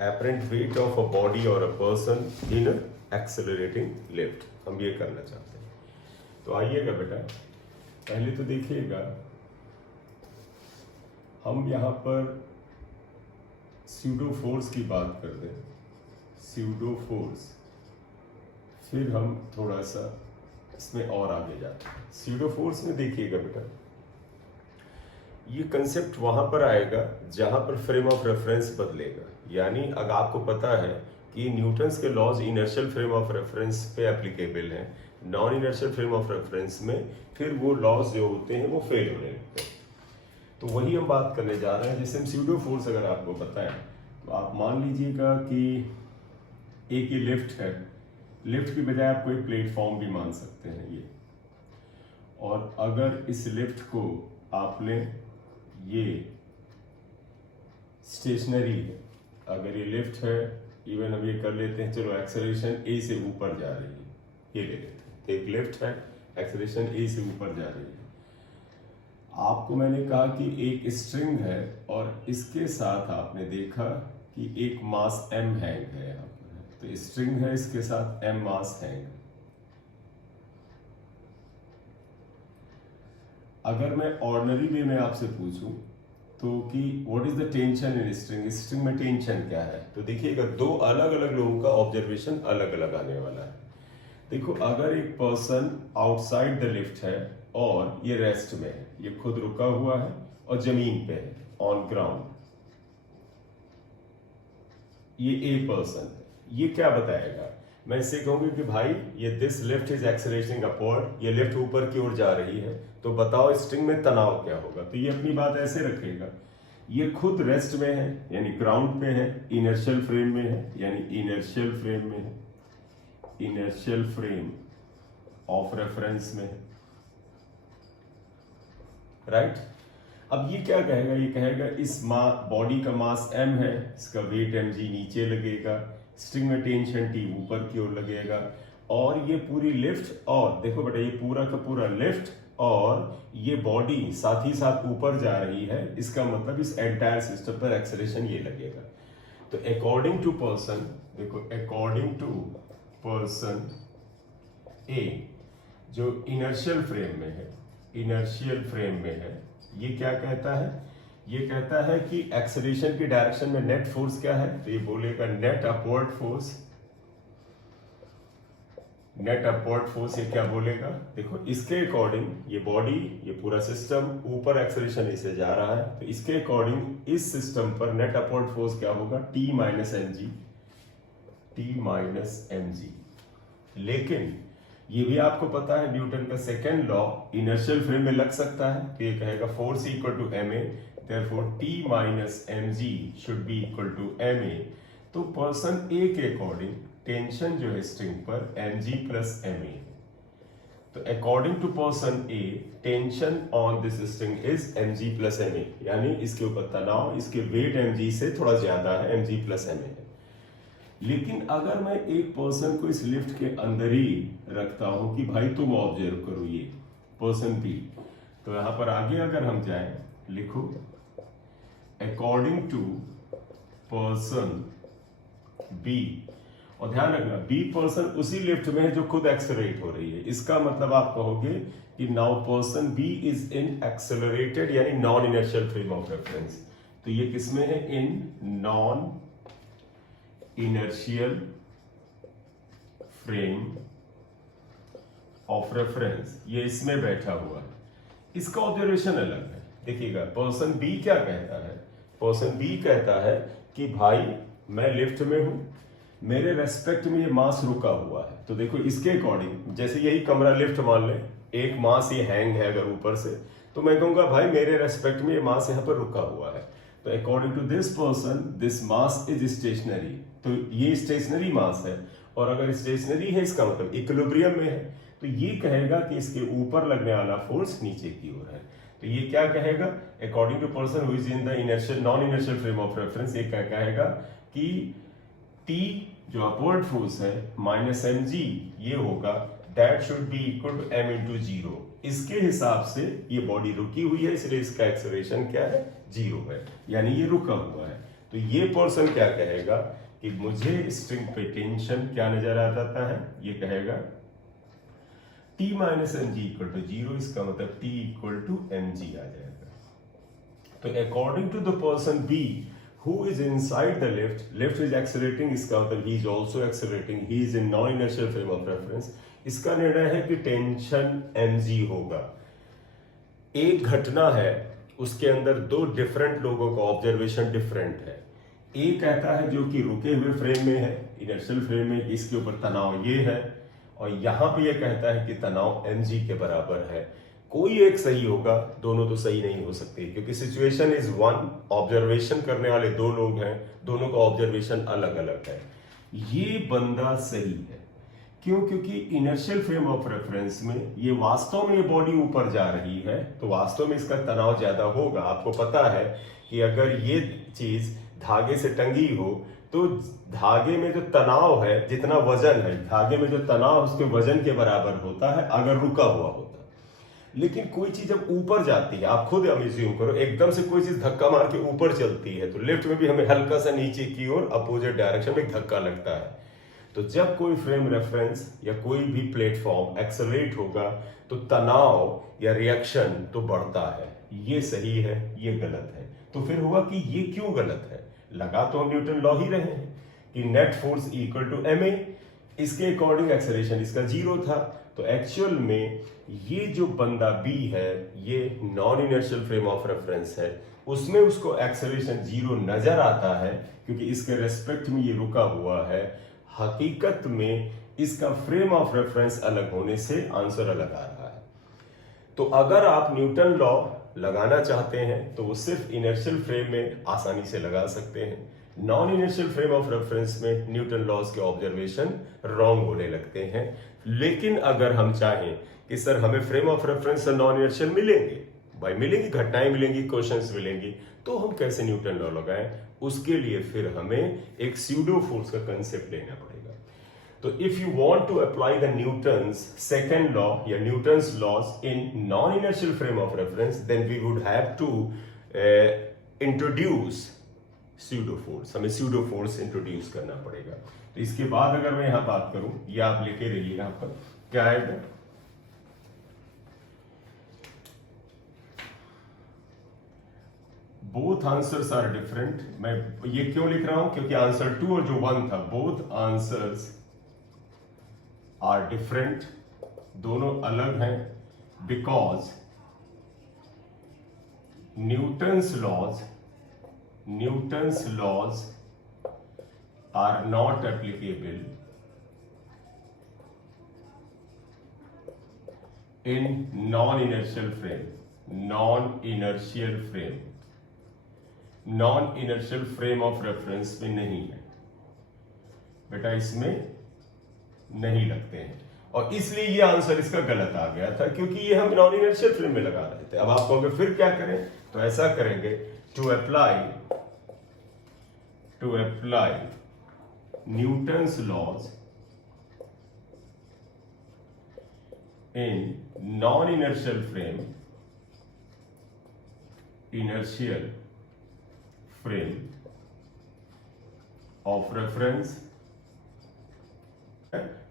apparent weight of a body or a person in a accelerating lift, हम ये करना चाहते हैं। तो आइएगा बेटा, पहले तो देखिएगा हम यहाँ पर स्यूडो फोर्स की बात कर दें, स्यूडो फोर्स, फिर हम थोड़ा सा इसमें और आगे जाते हैं। स्यूडो फोर्स में देखिएगा बेटा, ये कंसेप्ट वहां पर आएगा जहां पर फ्रेम ऑफ रेफरेंस बदलेगा। यानी अगर आपको पता है कि न्यूटन्स के laws inertial frame of reference पे एप्लीकेबल हैं, non inertial frame of reference में फिर वो लॉज जो होते हैं वो फेल होने लगते हैं। तो वही हम बात करने जा रहे हैं। जैसे हम स्यूडो फोर्स अगर आपको बताएं तो आप मान लीजिएगा कि एक ये लिफ्ट है, लिफ्ट की बजाय आप कोई प्लेटफॉर्म भी मान सकते हैं ये, और अगर इस लिफ्ट को आपने ये स्टेशनरी है, अगर ये लिफ्ट है, इवन हम ये कर लेते हैं, चलो एक्सेलरेशन ए से ऊपर जा रही है, ये ले लेते हैं। तो एक लिफ्ट है, एक्सेलरेशन ए से ऊपर जा रही है। आपको मैंने कहा कि एक स्ट्रिंग है और इसके साथ आपने देखा कि एक मास m हैंग है यहाँ पर, तो स्ट्रिंग है, इसके साथ m मास हैंग। अगर मैं ऑर्डिनरी वे में आपसे पूछूं तो कि what is the tension in string, string में टेंशन क्या है, तो देखिएगा दो अलग अलग लोगों का ऑब्जर्वेशन अलग अलग आने वाला है। देखो, अगर एक पर्सन आउटसाइड द लिफ्ट है और ये रेस्ट में है, ये खुद रुका हुआ है और जमीन पे है, ऑन ग्राउंड, ये ए पर्सन है, ये क्या बताएगा? मैं इससे कहूंगी कि भाई ये this lift is accelerating upward, ये लिफ्ट ऊपर की ओर जा रही है, तो बताओ स्ट्रिंग में तनाव क्या होगा। तो ये अपनी बात ऐसे रखेगा, ये खुद रेस्ट में है यानी ग्राउंड पे है, इनर्शियल फ्रेम में है यानी इनर्शियल फ्रेम में है, इनर्शियल फ्रेम ऑफ रेफरेंस में है, राइट। अब ये क्या कहेगा? ये कहेगा इस बॉडी का मास m है, इसका वेट mg नीचे लगेगा, स्ट्रिंग में टेंशन T ऊपर की ओर लगेगा, और ये पूरी लिफ्ट, और देखो बेटा ये पूरा का पूरा लिफ्ट और ये बॉडी साथ ही साथ ऊपर जा रही है, इसका मतलब इस एंटायर सिस्टम पर एक्सेलरेशन ये लगेगा। तो अकॉर्डिंग टू पर्सन, देखो अकॉर्डिंग टू पर्सन ए जो इनर्शियल फ्रेम में है, इनर्शियल फ्रेम में है, ये क्या कहता है? ये कहता है कि एक्सेलरेशन की डायरेक्शन में नेट फोर्स क्या है, तो ये बोलेगा net upward force, net upward force. ये क्या बोलेगा? देखो इसके अकॉर्डिंग ये बॉडी, ये पूरा सिस्टम ऊपर एक्सेलरेशन इसे जा रहा है, तो इसके अकॉर्डिंग इस सिस्टम पर नेट अपवर्ड फोर्स क्या होगा? T minus mg, T minus mg। लेकिन ये भी आपको पता है न्यूटन का सेकेंड लॉ इनर्शियल फ्रेम में लग सकता है, तो ये कहेगा force equal to ma, therefore T minus mg should be equal to ma। तो पर्सन ए के अकॉर्डिंग टेंशन जो है स्ट्रिंग पर mg प्लस ma, तो according to person A tension on this string is mg plus ma, यानी इसके ऊपर तनाव इसके वेट mg से थोड़ा ज्यादा है, mg प्लस ma है। लेकिन अगर मैं एक पर्सन को इस लिफ्ट के अंदर ही रखता हूं कि भाई तुम ऑब्जर्व करो ये पर्सन बी, तो यहां पर आगे अगर हम जाएं, लिखो अकॉर्डिंग टू पर्सन बी, और ध्यान रखना बी पर्सन उसी लिफ्ट में है जो खुद एक्सेलरेट हो रही है। इसका मतलब आप कहोगे कि now person B is in accelerated यानी non inertial frame of reference. तो ये किसमें है? In non inertial frame of reference, ये इसमें बैठा हुआ है। इसका ऑब्जर्वेशन अलग है। देखिएगा पर्सन बी क्या कहता है? पर्सन बी कहता है कि भाई मैं लिफ्ट में हूं, मेरे रेस्पेक्ट में ये मास रुका हुआ है। तो देखो इसके अकॉर्डिंग, जैसे यही कमरा लिफ्ट मान ले, एक मास ये हैंग है अगर ऊपर से, तो मैं कहूंगा भाई मेरे रेस्पेक्ट में ये मास यहां पर रुका हुआ है। तो according to this person this mass is stationary, तो ये स्टेशनरी मास है, और अगर स्टेशनरी है इसका मतलब इक्विलिब्रियम में है, तो ये कहेगा कि इसके ऊपर लगने वाला फोर्स नीचे की ओर है। तो ये क्या कहेगा? According to person who is in the inertial non inertial frame of reference, ये क्या कहेगा कि T जो अपवर्ड फोर्स है माइनस mg ये होगा, that should be equal to m into 0। इसके हिसाब से ये बॉडी रुकी हुई है, इसलिए इसका एक्सेलरेशन क्या है? 0 है, यानी ये रुका हुआ है। तो ये पोर्शन क्या कहेगा कि मुझे स्ट्रिंग पे टेंशन क्या नजर आ जाता है, ये कहेगा T minus M G equal to 0, इसका मतलब T equal to M G आ जाएगा। तो according to the person B who is inside the lift is accelerating, इसका मतलब he is also accelerating, he is in non-inertial frame of reference। इसका निर्णय है कि टेंशन mg होगा। एक घटना है, उसके अंदर दो डिफरेंट लोगों का ऑब्जर्वेशन डिफरेंट है। एक कहता है जो कि रुके हुए फ्रेम में है, इनर्शियल फ्रेम में, इसके ऊपर तनाव ये है, और यहां पे ये कहता है कि तनाव mg के बराबर है। कोई एक सही होगा, दोनों तो सही नहीं हो सकते, क्योंकि सिचुएशन इज वन, ऑब्जर्वेशन करने वाले दो लोग हैं, दोनों का ऑब्जर्वेशन अलग अलग है। ये बंदा सही है, क्यों? क्योंकि इनर्शियल फ्रेम ऑफ रेफरेंस में ये वास्तव में ये बॉडी ऊपर जा रही है, तो वास्तव में इसका तनाव ज्यादा होगा। आपको पता है कि अगर ये चीज धागे से टंगी हो तो धागे में जो तनाव है, जितना वजन है धागे में, जो तनाव उसके वजन के बराबर होता है अगर रुका हुआ होता। लेकिन कोई चीज जब ऊपर जाती है, आप खुद अज्यूम करो, एकदम से कोई चीज धक्का मार के ऊपर चलती है, तो लिफ्ट में भी हमें हल्का सा नीचे की ओर अपोजिट डायरेक्शन में धक्का लगता है। तो जब कोई फ्रेम रेफरेंस या कोई भी प्लेटफॉर्म एक्सेलरेट होगा तो तनाव या रिएक्शन तो बढ़ता है। ये सही है, ये गलत है। तो फिर हुआ कि ये क्यों गलत है? लगा तो हम न्यूटन लॉ ही रहे हैं कि net force equal to ma, इसके अकॉर्डिंग एक्सेलरेशन इसका 0 था। तो एक्चुअल में ये जो बंदा B है, ये non inertial frame of reference है, उसमें उसको एक्सेलरेशन 0 नजर आता है क्योंकि इसके रेस्पेक्ट में ये रुका हुआ है। हकीकत में इसका फ्रेम ऑफ रेफरेंस अलग होने से आंसर अलग आ रहा है। तो अगर आप न्यूटन लॉ लगाना चाहते हैं तो वो सिर्फ इनर्शियल फ्रेम में आसानी से लगा सकते हैं। Non inertial frame of reference में न्यूटन लॉज के ऑब्जर्वेशन रॉन्ग होने लगते हैं। लेकिन अगर हम चाहें कि सर हमें फ्रेम ऑफ रेफरेंस से नॉन इनर्शियल मिलेंगे, भाई मिलेंगी, घटनाएं मिलेंगी, क्वेश्चंस मिलेंगी, तो हम कैसे न्यूटन लॉ लगाएं? उसके लिए फिर हमें एक स्यूडो फोर्स का कंसेप्ट लेना पड़ेगा। तो if you want to apply the Newton's second law या Newton's laws in non inertial frame of reference, then we would have to introduce pseudo force. हमें स्यूडो फोर्स इंट्रोड्यूस करना पड़ेगा। तो इसके बाद अगर मैं यहां बात करूं, ये आप लेके रहिए, यहां पर क्या आएगा? Both answers are different. मैं ये क्यों लिख रहा हूं? क्योंकि आंसर 2 और जो 1 था, बोथ आंसर्स आर डिफरेंट, दोनों अलग हैं, because Newton's laws are not applicable in non-inertial frame of reference में नहीं है बेटा, इसमें नहीं लगते हैं। और इसलिए ये आंसर इसका गलत आ गया था, क्योंकि ये हम नॉन इनर्शियल फ्रेम में लगा रहे थे। अब आप कहोगे फिर क्या करें? तो ऐसा करेंगे, to apply Newton's laws in non-inertial frame of reference,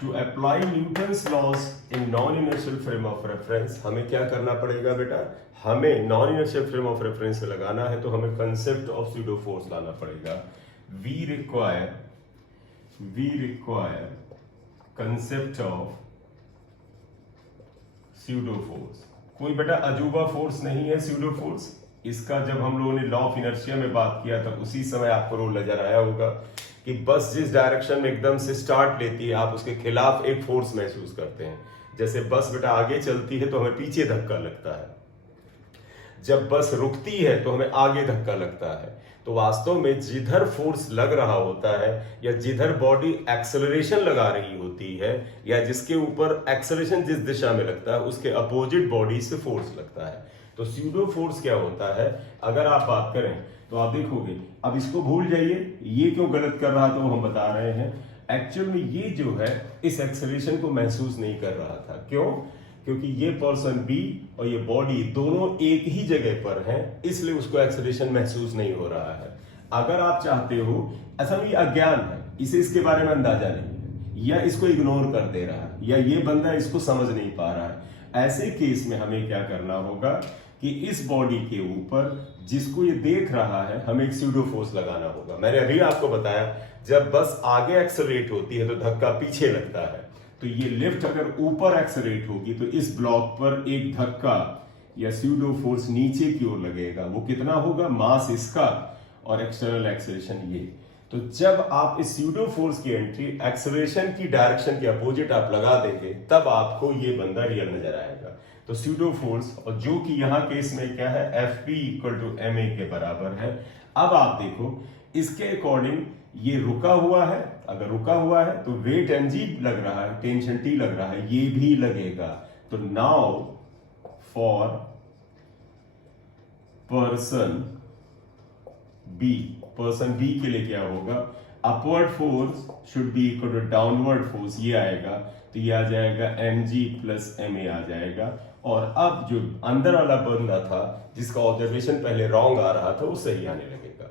to apply Newton's laws in non-inertial frame of reference, हमें क्या करना पड़ेगा बेटा? हमें non inertial frame of reference से लगाना है तो हमें कंसेप्ट ऑफ स्यूडो फोर्स लाना पड़ेगा। We require concept of pseudo force। कोई बेटा अजूबा फोर्स नहीं है स्यूडो फोर्स। इसका जब हम लोगों ने लॉ ऑफ इनर्शिया में बात किया था, उसी समय आपको रोल नजर आया होगा कि बस जिस डायरेक्शन में एकदम से स्टार्ट लेती है, आप उसके खिलाफ एक फोर्स महसूस करते हैं। जैसे बस बेटा आगे चलती है तो हमें पीछे धक्का लगता है, जब बस रुकती है तो हमें आगे धक्का लगता है। तो वास्तव में जिधर फोर्स लग रहा होता है या जिधर बॉडी एक्सेलरेशन लगा रही होती है या जिसके ऊपर एक्सेलरेशन जिस दिशा में लगता है, उसके अपोजिट बॉडी से फोर्स लगता है। तो स्यूडो फोर्स क्या होता है? अगर आप बात करें तो आप देखोगे, अब इसको भूल जाइए, ये क्यों गलत कर रहा था वो हम बता रहे हैं। एक्चुअल में ये जो है इस एक्सेलरेशन को महसूस नहीं कर रहा था। क्यों? क्योंकि ये पर्सन बी और ये बॉडी दोनों एक ही जगह पर हैं, इसलिए उसको एक्सेलरेशन महसूस नहीं हो रहा है। अगर आप चाहते हो, ऐसा नहीं अज्ञान है, इसे इसके बारे में अंदाजा नहीं है, या इसको इग्नोर कर दे रहा है, या ये बंदा इसको समझ नहीं पा रहा है, ऐसे केस में हमें क्या करना होगा कि इस बॉडी के ऊपर जिसको ये देख रहा है हमें एक स्यूडो फोर्स लगाना होगा। मैंने अभी आपको बताया जब बस आगे एक्सेलरेट होती है तो धक्का पीछे लगता है, तो ये लिफ्ट अगर ऊपर एक्सेलरेट होगी तो इस ब्लॉक पर एक धक्का या स्यूडो फोर्स नीचे की ओर लगेगा। वो कितना होगा? मास इसका और एक्सटर्नल एक्सेलरेशन ये। तो जब आप इस स्यूडो फोर्स की एंट्री एक्सेलरेशन की डायरेक्शन के अपोजिट आप लगा देंगे तब आपको ये बंदा रियल नजर आएगा। तो स्यूडो फोर्स, और जो कि यहाँ केस में क्या है, Fp इक्वल टू ma के बराबर है। अब आप देखो इसके अकॉर्डिंग ये रुका हुआ है, अगर रुका हुआ है तो वेट mg लग रहा है, टेंशन T लग रहा है, ये भी लगेगा। तो नाउ फॉर पर्सन बी के लिए क्या होगा? Upward force should be equal to downward force, ये आएगा, तो ये आ जाएगा mg प्लस ma आ जाएगा। और अब जो अंदर वाला बंदा था जिसका ऑब्जर्वेशन पहले रॉन्ग आ रहा था वो सही आने लगेगा।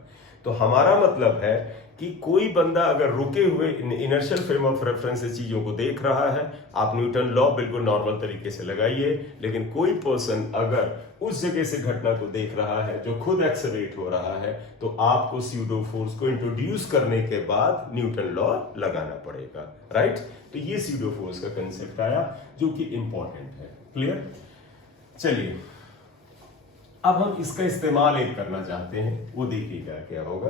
तो हमारा मतलब है कि कोई बंदा अगर रुके हुए इनर्शियल फ्रेम ऑफ रेफरेंस से चीजों को देख रहा है, आप न्यूटन लॉ बिल्कुल नॉर्मल तरीके से लगाइए, लेकिन कोई पर्सन अगर उस जगह से घटना को देख रहा है जो खुद एक्सेलरेट हो रहा है, तो आपको स्यूडो फोर्स को इंट्रोड्यूस करने के बाद न्यूटन लॉ लगाना पड़ेगा, राइट? तो ये स्यूडो फोर्स का कंसेप्ट आया जो कि इंपॉर्टेंट है। क्लियर? चलिए अब हम इसका इस्तेमाल एक करना चाहते हैं, वो देखिएगा क्या होगा।